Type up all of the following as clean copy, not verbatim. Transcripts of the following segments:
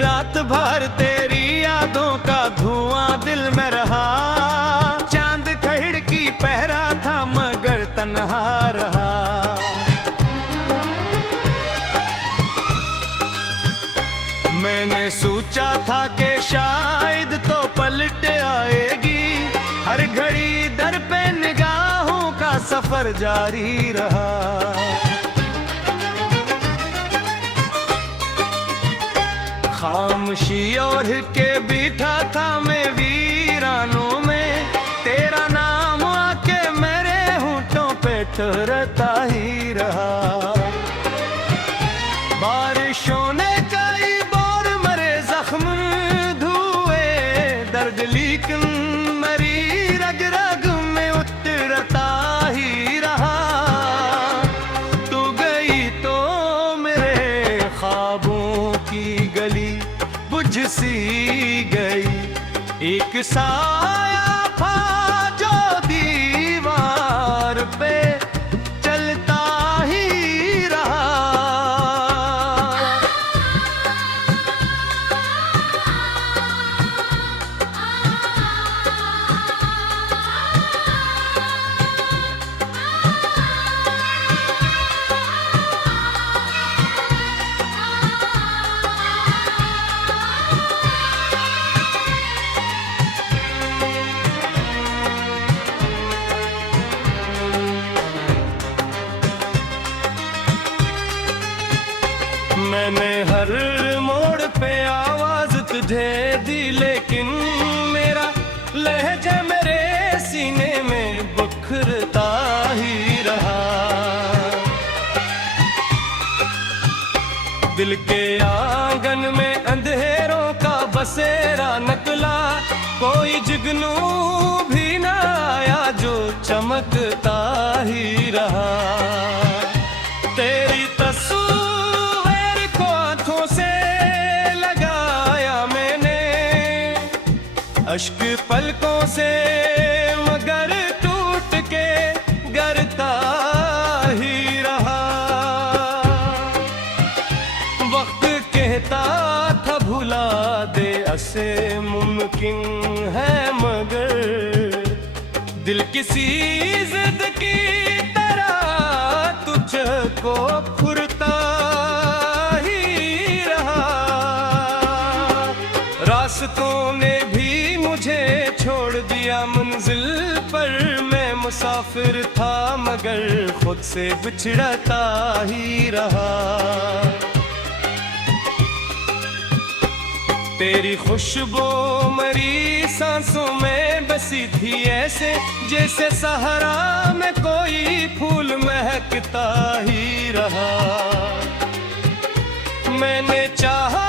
रात भर तेरी यादों का धुआं दिल में रहा, चांद खिड़की पहरा था मगर तन्हा रहा। मैंने सोचा था कि शायद तो पलट आएगी, हर घड़ी दर पे निगाहों का सफर जारी रहा। खामोशी ओढ़ के बैठा था मैं वीरानों में, तेरा नाम आके मेरे होठों पे ठहरता ही रहा। बारिशों ने कई बार मरे जख्म धुए, दर्द लेकिन मेरी रग रग में उतरता ही रहा। तू गई तो मेरे ख्वाबों की गली बुझ सी गई, एक साया था जो दीवार पे चलता ही रहा। मैंने हर मोड़ पे आवाज तुझे दी, लेकिन मेरा लहजा मेरे सीने में बुखरता ही रहा। दिल के आंगन में अंधेरों का बसेरा निकला, कोई जुगनू भी ना आया जो चमकता ही रहा। तेरी तस्वीर को आंखों से लगाया मैंने, अश्क पलकों से मगर टूट के गिरता ही रहा। वक्त कहता था भुला दे ऐसे मुमकिन है, मगर दिल किसी जिद की तरह तुझको फुरता ही रहा। रास्तों ने भी मुझे छोड़ दिया मंजिल पर, मैं मुसाफिर था मगर खुद से बिछड़ता ही रहा। तेरी खुशबू मेरी सांसों में बसी थी, ऐसे जैसे सहारा में कोई फूल महकता ही रहा। मैंने चाहा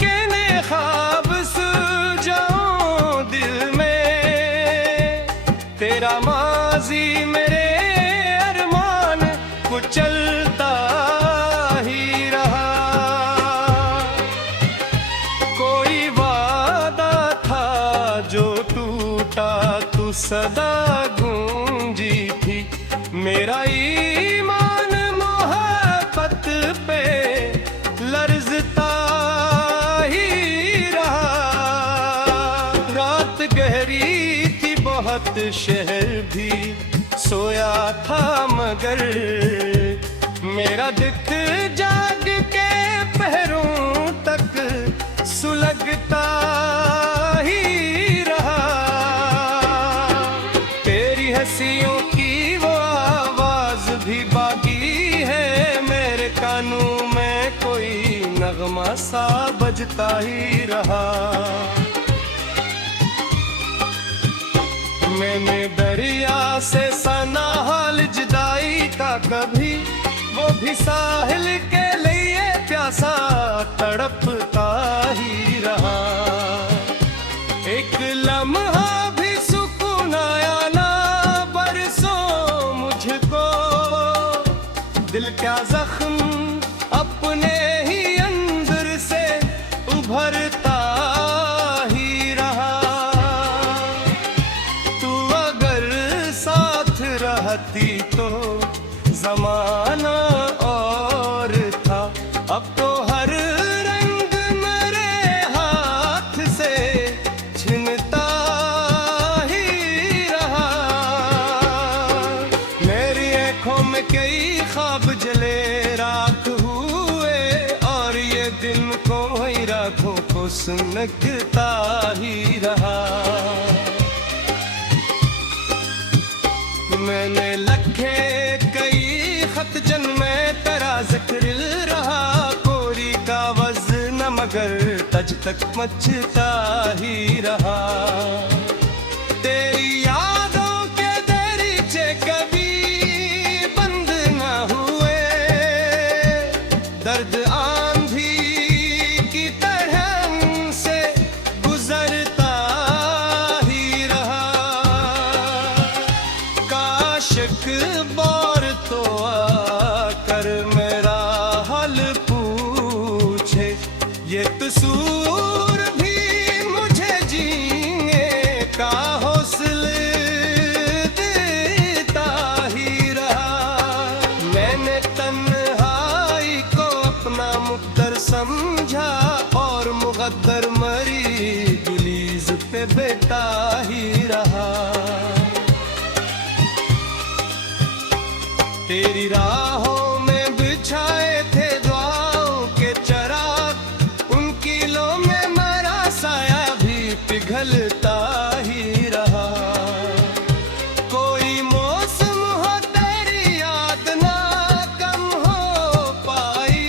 कि नए ख्वाब सुलझाऊं दिल में, तेरा माजी मेरे अरमान कुचलता ही रहा। कोई वादा था जो टूटा तू सदा गूंजी थी, मेरा ईमान मोहब्बत पे लर्जता ही रहा। रात गहरी थी बहुत, शहर भी सोया था मगर मेरा दिख जाग के पहरों तक सुलगता ही रहा। तेरी हंसियों की वो आवाज भी बाकी है, मेरे कानों में कोई नगमा सा बजता ही रहा। मैंने दरिया से सना हाल जुदाई का कभी, वो भी साहिल के लिए प्यासा तड़पता ही रहा। एक लम्हा भी सुकून आया ना बरसों मुझको, दिल क्या जख्म अपने ही अंदर से उभरता ही रहा। तू अगर साथ रहती तो जमाना और था, अब तो हर रंग मेरे दिन को ही राखों को सुनगता ही रहा। मैंने लखे कई खत जन्मे तेरा जिक्र रहा, कोरी कागज न मगर तज तक मचता ही रहा। तेरी यादों के दरीचे कभी बंद न हुए, दर्द आंधी की तरह से गुजरता ही रहा। काश एक बार तो आकर मेरा हाल पूछे, ये कसूर भी मुझे जीने का हौसला देता ही रहा। मैंने तन्हाई को अपना मुक़द्दर समझा और मुक़द्दर मरी गुलीज़ पे बैठा ही रहा। तेरी राहों में बिछाए थे दुआओं के चराग, उन कीलों में मेरा साया भी पिघलता ही रहा। कोई मौसम हो तेरी याद ना कम हो पाई,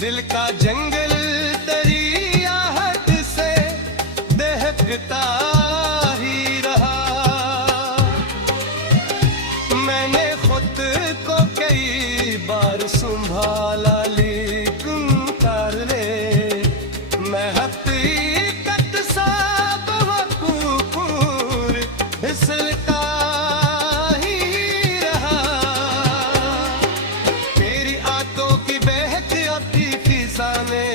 दिल का जंगल तेरी आहट से दहकता ही रहा। मैंने खुद को कई बार संभाला लेकिन कर ले, मैं हकीकत सब वकूफूर फिसलता ही रहा। मेरी आंखों की बहक आती फिजा ने